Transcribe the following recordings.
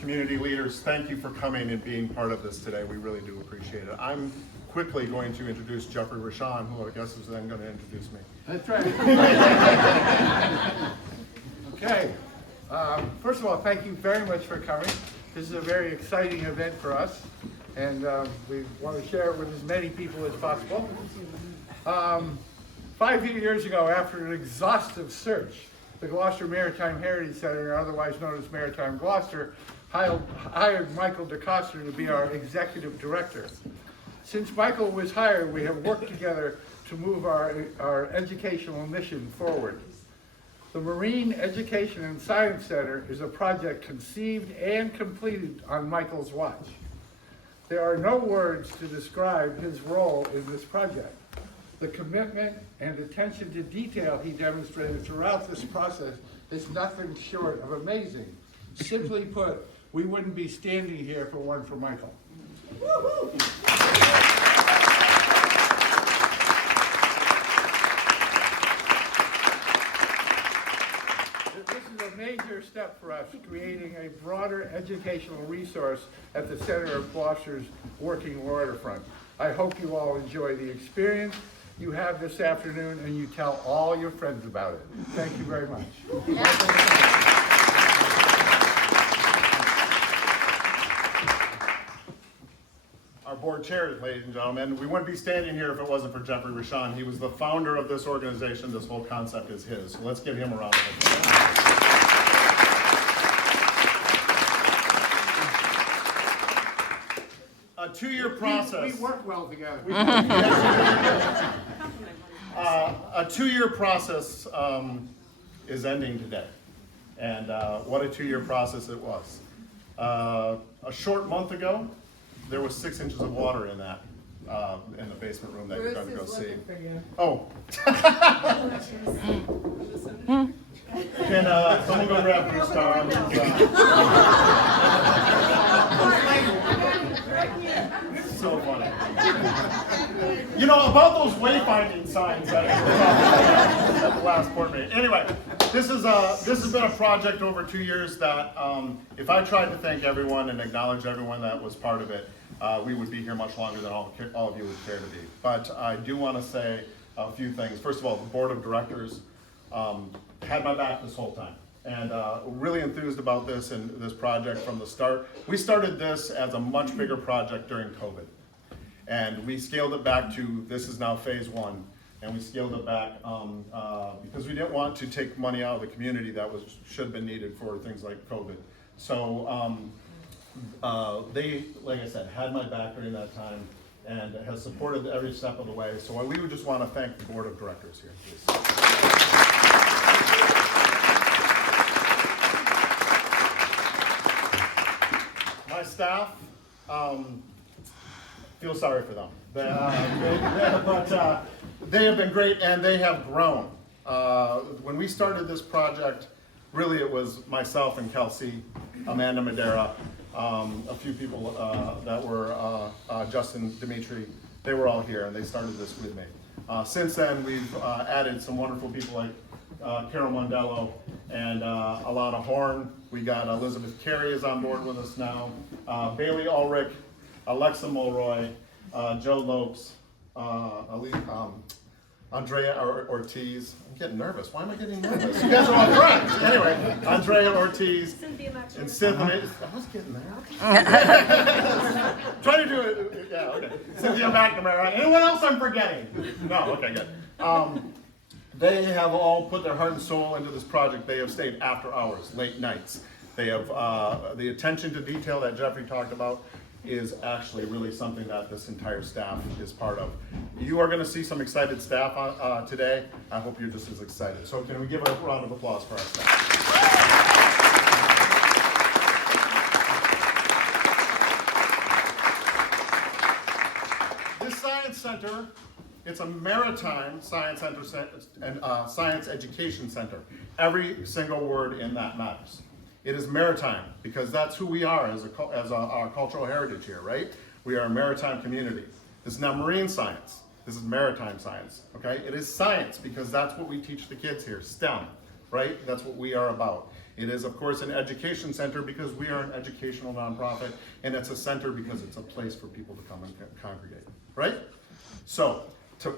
Community leaders, thank you for coming and being part of this today. We really do appreciate it. I'm quickly going to introduce Jeffrey Rashan, who I guess is then going to introduce me. That's right. Okay. First of all, thank you very much for coming. This is a very exciting event for us, and we want to share it with as many people as possible. 5 years ago, after an exhaustive search, the Gloucester Maritime Heritage Center, otherwise known as Maritime Gloucester, hired Michael DeCoster to be our executive director. Since Michael was hired, we have worked together to move our educational mission forward. The Marine Education and Science Center is a project conceived and completed on Michael's watch. There are no words to describe his role in this project. The commitment and attention to detail he demonstrated throughout this process is nothing short of amazing. Simply put, we wouldn't be standing here if it weren't for Michael. This is a major step for us, creating a broader educational resource at the center of Gloucester's working waterfront. I hope you all enjoy the experience you have this afternoon and you tell all your friends about it. Thank you very much. Our board chair, ladies and gentlemen, we wouldn't be standing here if it wasn't for Jeffrey Rashan. He was the founder of this organization. This whole concept is his. So let's give him a round of applause. A 2-year process. We work well together. A 2-year process is ending today. And what a 2-year process it was. A short month ago, there was 6 inches of water in that, in the basement room that you're going to go see. Oh. Can someone go grab Bruce Starr? So funny. You know, about those wayfinding signs that at the last board meeting. Anyway, this has been a project over 2 years that if I tried to thank everyone and acknowledge everyone that was part of it, we would be here much longer than all of you would care to be. But I do want to say a few things. First of all, the board of directors had my back this whole time. And really enthused about this and this project from the start. We started this as a much bigger project during COVID. And we scaled it back to, this is now phase 1. And we scaled it back because we didn't want to take money out of the community that should have been needed for things like COVID. So they, like I said, had my back during that time and has supported every step of the way. So we would just want to thank the board of directors here, please. My staff, feel sorry for them. But they have been great and they have grown. When we started this project, really it was myself and Kelsey, Amanda Madera, a few people that were Justin Dimitri. They were all here and they started this with me. Since then, we've added some wonderful people like Carol Mondello and Alana Horn. We got Elizabeth Carey is on board with us now. Bailey Ulrich, Alexa Mulroy, Joe Lopes, Andrea Ortiz. I'm getting nervous. Why am I getting nervous? You guys are all friends. Anyway, Andrea Ortiz and Cynthia. I was getting there. Try to do it. Yeah, okay. Cynthia McNamara. Anyone else I'm forgetting? No, okay, good. They have all put their heart and soul into this project. They have stayed after hours, late nights. They have the attention to detail that Jeffrey talked about is actually really something that this entire staff is part of. You are going to see some excited staff today. I hope you're just as excited. So can we give a round of applause for our staff? This Science Center, it's a maritime science center and science education center. Every single word in that matters. It is maritime because that's who we are as our cultural heritage here, right? We are a maritime community. This is not marine science. This is maritime science, okay? It is science because that's what we teach the kids here, STEM, right? That's what we are about. It is, of course, an education center because we are an educational nonprofit, and it's a center because it's a place for people to come and congregate, right? So,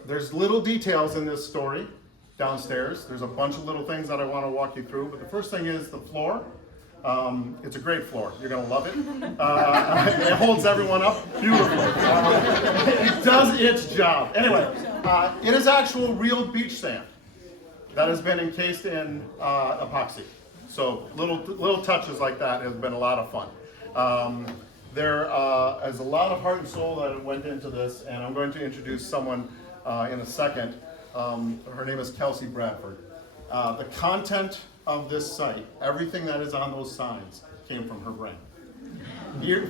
there's little details in this story downstairs. There's a bunch of little things that I want to walk you through, but the first thing is the floor. It's a great floor. You're going to love it. It holds everyone up beautifully. It does its job. Anyway, it is actual real beach sand that has been encased in epoxy. So little touches like that has been a lot of fun. There is a lot of heart and soul that went into this, and I'm going to introduce someone in a second. Her name is Kelsey Bradford. The content of this site, everything that is on those signs, came from her brain.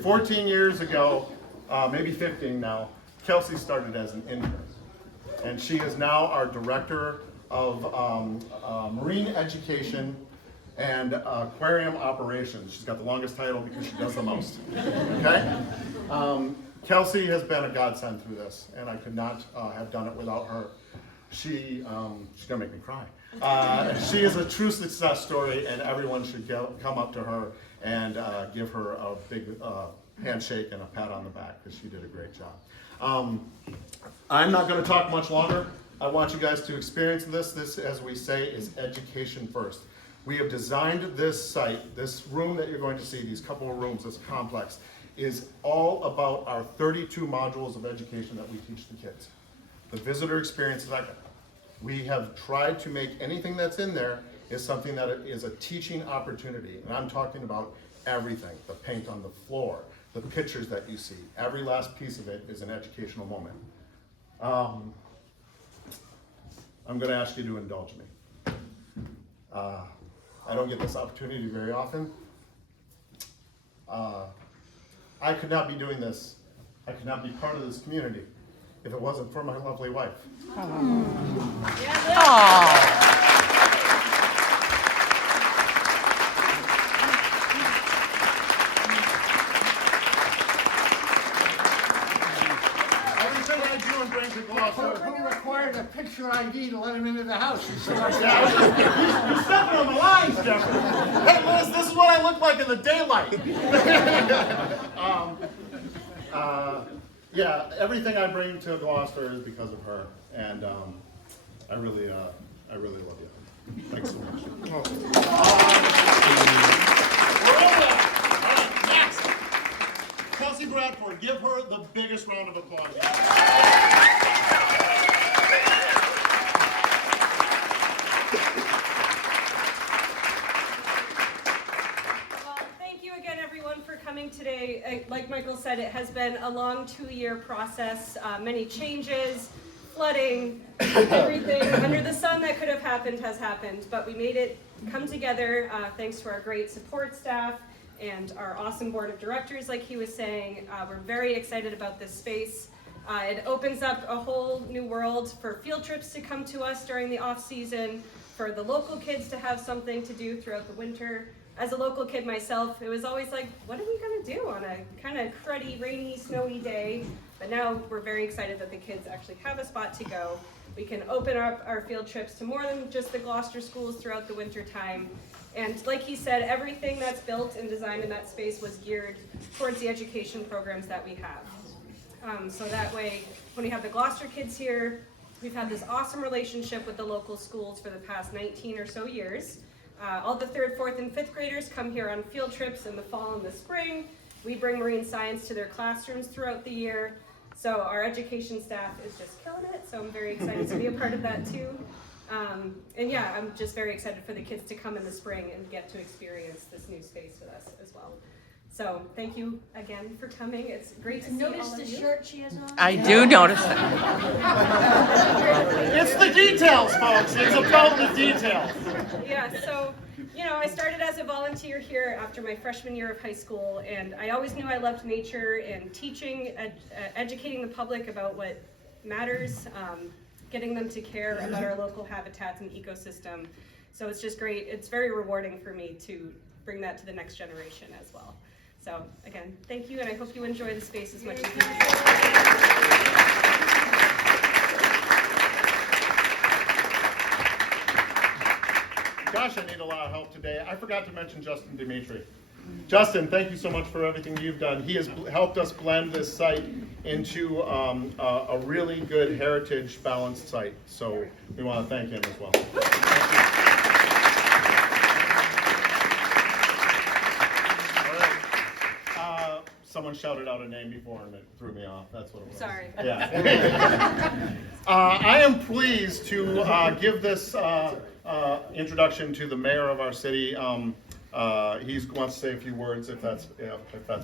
14 years ago, maybe 15 now, Kelsey started as an intern. And she is now our director of marine education and aquarium operations. She's got the longest title because she does the most. Okay? Kelsey has been a godsend through this, and I could not have done it without her. She's gonna make me cry. She is a true success story, and everyone should come up to her and give her a big handshake and a pat on the back because she did a great job. I'm not going to talk much longer. I want you guys to experience this. This, as we say, is education first. We have designed this site, this room that you're going to see, these couple of rooms, this complex, is all about our 32 modules of education that we teach the kids. The visitor experience is we have tried to make anything that's in there is something that is a teaching opportunity. And I'm talking about everything, the paint on the floor, the pictures that you see. Every last piece of it is an educational moment. I'm going to ask you to indulge me. I don't get this opportunity very often. I could not be doing this. I could not be part of this community if it wasn't for my lovely wife. Everything I do and bring to Gloucester. Who required a picture ID to let him into the house? You're stepping on the lines, Jeffrey. Hey, Liz, this is what I look like in the daylight. Yeah, everything I bring to Gloucester is because of her, and I really love you. Thanks so much. All right, next, Kelsey Bradford. Give her the biggest round of applause. Today, like Michael said, it has been a long 2-year process, many changes, flooding, everything under the sun that could have happened has happened, but we made it come together thanks to our great support staff and our awesome board of directors, like he was saying. We're very excited about this space. It opens up a whole new world for field trips to come to us during the off season, for the local kids to have something to do throughout the winter. As a local kid myself, it was always like, what are we gonna do on a kind of cruddy, rainy, snowy day? But now we're very excited that the kids actually have a spot to go. We can open up our field trips to more than just the Gloucester schools throughout the winter time. And like he said, everything that's built and designed in that space was geared towards the education programs that we have. So that way, when we have the Gloucester kids here, we've had this awesome relationship with the local schools for the past 19 or so years. All the 3rd, 4th, and 5th graders come here on field trips in the fall and the spring. We bring marine science to their classrooms throughout the year. So our education staff is just killing it, so I'm very excited to be a part of that too. And yeah, I'm just very excited for the kids to come in the spring and get to experience this new space with us as well. So thank you again for coming. It's great to see all of you. Notice the shirt she has on? I do notice that. It's the details, folks. It's about the details. Yeah, so, you know, I started as a volunteer here after my freshman year of high school, and I always knew I loved nature and teaching, educating the public about what matters, getting them to care about our local habitats and ecosystem. So it's just great. It's very rewarding for me to bring that to the next generation as well. So again, thank you, and I hope you enjoy the space as much as you do. Gosh, I need a lot of help today. I forgot to mention Justin Dimitri. Justin, thank you so much for everything you've done. He has helped us blend this site into a really good heritage balanced site. So we want to thank him as well. All right. Someone shouted out a name before and it threw me off. That's what it was. Sorry. Yeah. I am pleased to give this introduction to the mayor of our city. He wants to say a few words, if that's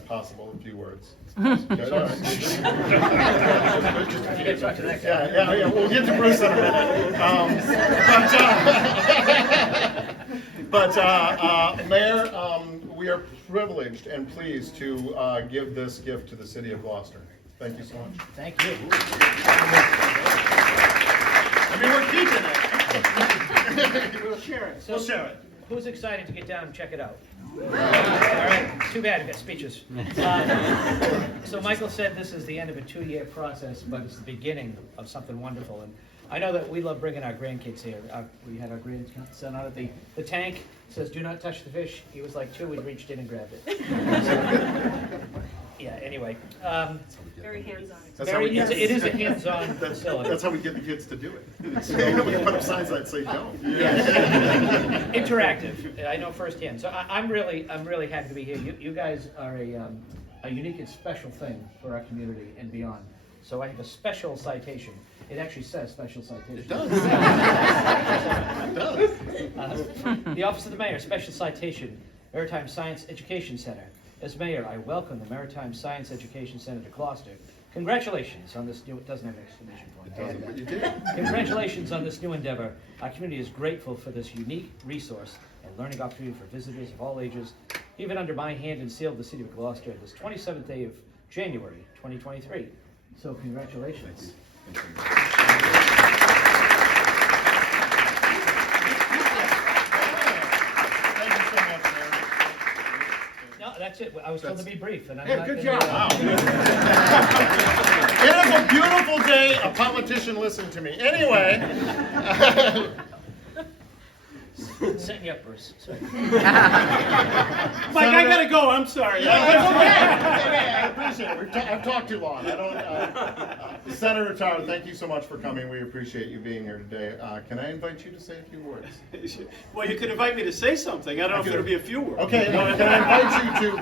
possible, a few words. Good, all right. Yeah, we'll get to Bruce in a minute. Mayor, we are privileged and pleased to give this gift to the city of Gloucester. Thank you so much. Thank you. I mean, we're keeping it. We'll share it. We'll share it. Who's excited to get down and check it out? All right, too bad, we got speeches. So Michael said this is the end of a 2-year process, but it's the beginning of something wonderful. And I know that we love bringing our grandkids here. We had our grandson out at the tank, says, "Do not touch the fish." He was like 2, we reached in and grabbed it. Yeah, anyway. Very hands-on. It is a hands-on facility. That's how we get the kids to do it. So we can put up signs that say don't. Yes. Interactive. I know firsthand. So I'm really happy to be here. You guys are a unique and special thing for our community and beyond. So I have a special citation. It actually says special citation. It does. It does. The Office of the Mayor, special citation, Maritime Science Education Center. As mayor, I welcome the Maritime Science Education Center to Gloucester. Congratulations on this new, it doesn't have an exclamation point. It doesn't, but you did. Congratulations on this new endeavor. Our community is grateful for this unique resource and learning opportunity for visitors of all ages. Even under my hand and seal of the city of Gloucester this 27th day of January, 2023. So congratulations. That's it. I was told to be brief, and I'm not good gonna job. do Wow. that. It is a beautiful day. A politician listened to me. Anyway. Setting you up, Bruce. Sorry. Mike, I gotta go. I'm sorry. Yeah, that's okay. I appreciate it. I've talked too long. I don't. Senator Tarr, thank you so much for coming. We appreciate you being here today. Can I invite you to say a few words? Well, you could invite me to say something. I don't know if it'll be a few words. Okay. Can I invite you to?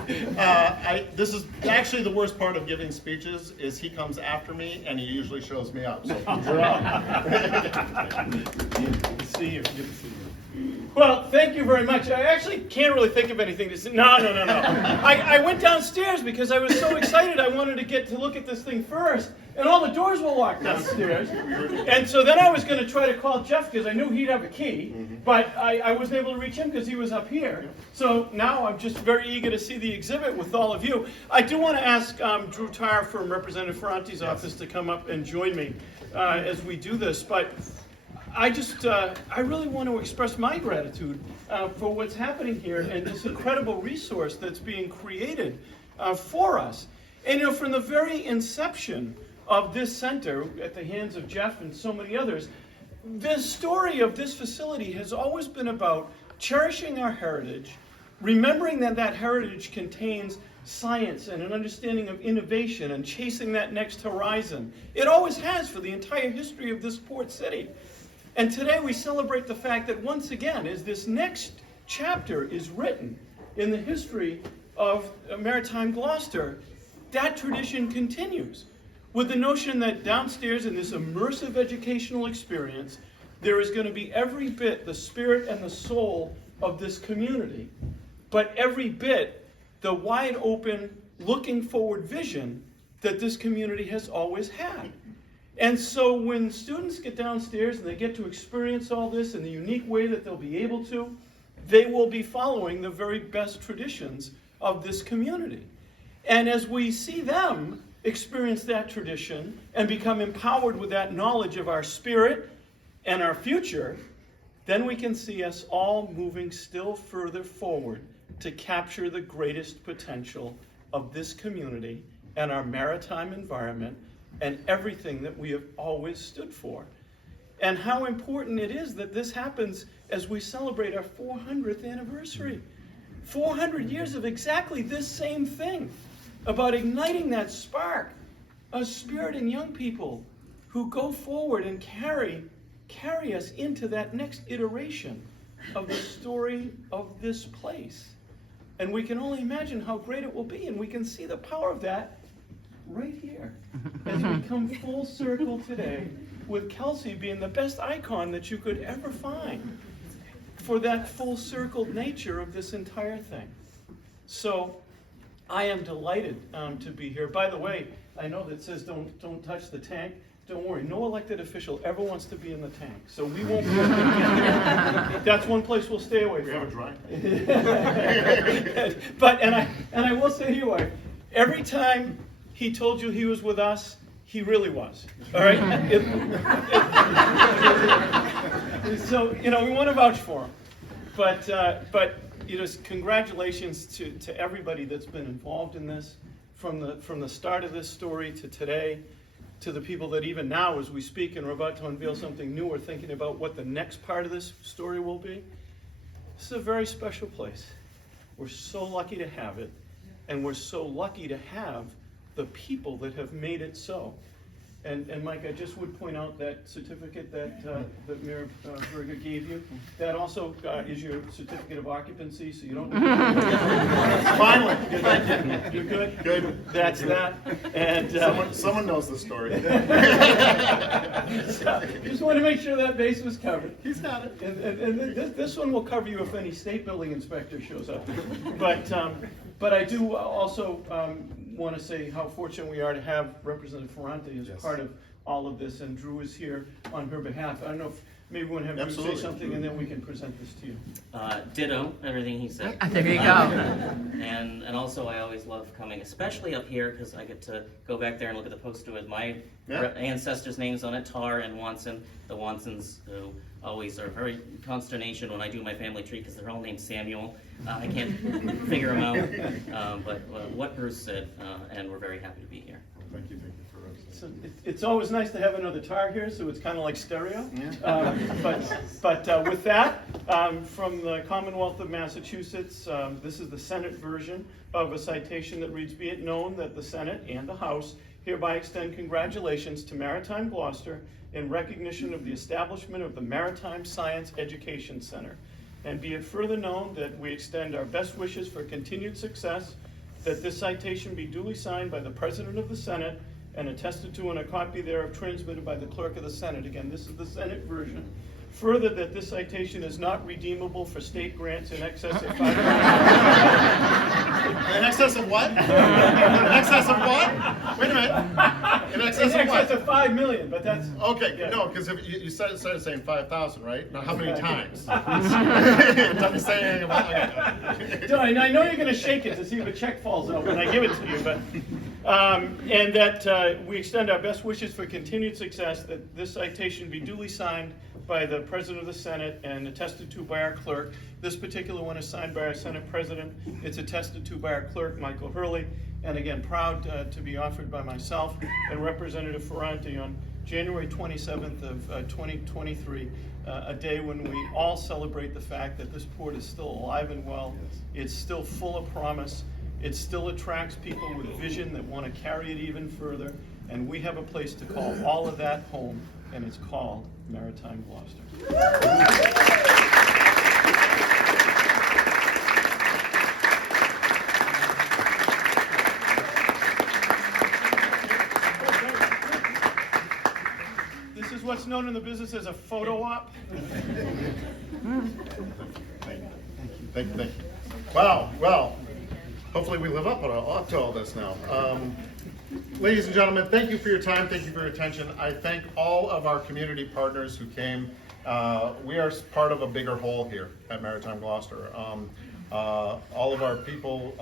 This is actually the worst part of giving speeches. Is he comes after me and he usually shows me up. So you're up. Good to see you. Good to see you. Well, thank you very much. I actually can't really think of anything to say. No. I went downstairs because I was so excited. I wanted to get to look at this thing first, and all the doors were locked downstairs. And so then I was going to try to call Jeff because I knew he'd have a key, but I wasn't able to reach him because he was up here. So now I'm just very eager to see the exhibit with all of you. I do want to ask Drew Tarr from Representative Ferrante's office to come up and join me as we do this, but I really want to express my gratitude for what's happening here and this incredible resource that's being created for us. And from the very inception of this center, at the hands of Jeff and so many others, the story of this facility has always been about cherishing our heritage, remembering that that heritage contains science and an understanding of innovation and chasing that next horizon. It always has for the entire history of this port city. And today we celebrate the fact that once again, as this next chapter is written in the history of Maritime Gloucester, that tradition continues with the notion that downstairs in this immersive educational experience, there is going to be every bit the spirit and the soul of this community, but every bit the wide open, looking forward vision that this community has always had. And so when students get downstairs and they get to experience all this in the unique way that they'll be able to, they will be following the very best traditions of this community. And as we see them experience that tradition and become empowered with that knowledge of our spirit and our future, then we can see us all moving still further forward to capture the greatest potential of this community and our maritime environment and everything that we have always stood for. and how important it is that this happens as we celebrate our 400th anniversary. 400 years of exactly this same thing, about igniting that spark of spirit in young people who go forward and carry us into that next iteration of the story of this place. And we can only imagine how great it will be, and we can see the power of that right here as we come full circle today, with Kelsey being the best icon that you could ever find for that full circled nature of this entire thing. So I am delighted to be here. By the way, I know that it says don't touch the tank. Don't worry, no elected official ever wants to be in the tank, so we won't be able to get there. That's one place we'll stay away from. We have a dry. But and I will say to you, wife, every time he told you he was with us, he really was. All right. So we want to vouch for him, but congratulations to everybody that's been involved in this, from the start of this story to today. To the people that even now, as we speak and we're about to unveil something new, are thinking about what the next part of this story will be. This is a very special place. We're so lucky to have it, and we're so lucky to have the people that have made it so. And Mike, I just would point out that certificate that Mayor Berger gave you. That also is your certificate of occupancy, so you don't. Finally, You're good. Good. That's that. And someone knows the story. Just want to make sure that base was covered. He's got it. And this one will cover you if any state building inspector shows up. But I do also want to say how fortunate we are to have Representative Ferrante as part of all of this, and Drew is here on her behalf. I don't know if maybe we want to have Drew say something, and then we can present this to you. Ditto everything he said. There you go. And also I always love coming, especially up here, because I get to go back there and look at the poster with my ancestors' names on it, Tar and Watson. The Watsons, who always are very consternation when I do my family tree, because they're all named Samuel. I can't figure them out. But what Bruce said, and we're very happy to be here. Thank you for representing. So it's always nice to have another Tar here, so it's kind of like stereo. But with that, from the Commonwealth of Massachusetts, this is the Senate version of a citation that reads, "Be it known that the Senate and the House hereby extend congratulations to Maritime Gloucester in recognition of the establishment of the Maritime Science Education Center. And be it further known that we extend our best wishes for continued success, that this citation be duly signed by the President of the Senate and attested to, and a copy thereof transmitted by the Clerk of the Senate." Again, this is the Senate version. Further, that this citation is not redeemable for state grants in excess of $5 million. In excess of what? In excess of what? Wait a minute. In excess of what? of $5 million, but that's Okay, yeah. no, because if you started saying 5,000, right? Now, how many times? Don't be saying anything about it. I know you're going to shake it to see if a check falls out when I give it to you, but and that we extend our best wishes for continued success, that this citation be duly signed by the President of the Senate and attested to by our clerk. This particular one is signed by our Senate President. It's attested to by our clerk, Michael Hurley. And again, proud to be offered by myself and Representative Ferrante on January 27th of 2023, a day when we all celebrate the fact that this port is still alive and well. It's still full of promise. It still attracts people with vision that want to carry it even further. And we have a place to call all of that home, and it's called Maritime Gloucester. This is what's known in the business as a photo op. Thank you. Wow, well, hopefully we live up to all this now. Ladies and gentlemen, thank you for your time. Thank you for your attention. I thank all of our community partners who came. We are part of a bigger whole here at Maritime Gloucester. All of our people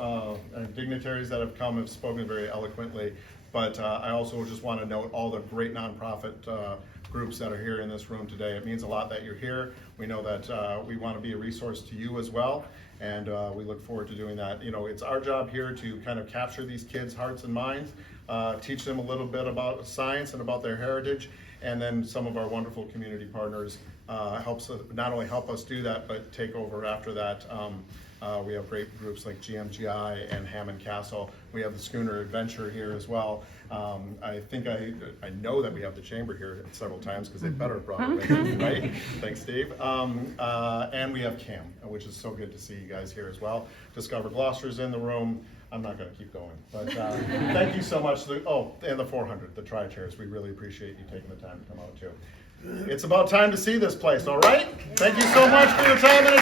and dignitaries that have come have spoken very eloquently, but I also just want to note all the great nonprofit groups that are here in this room today. It means a lot that you're here. We know that we want to be a resource to you as well. And we look forward to doing that. You know, it's our job here to kind of capture these kids' hearts and minds, teach them a little bit about science and about their heritage, and then some of our wonderful community partners not only help us do that, but take over after that. We have great groups like GMGI and Hammond Castle. We have the Schooner Adventure here as well. I think I know that we have the Chamber here several times because they better have brought it with, right? Thanks, Steve. And we have CAM, which is so good to see you guys here as well. Discover Gloucester's in the room. I'm not going to keep going, but thank you so much. And the 400, the Tri-Chairs. We really appreciate you taking the time to come out too. It's about time to see this place, all right? Thank you so much for your time.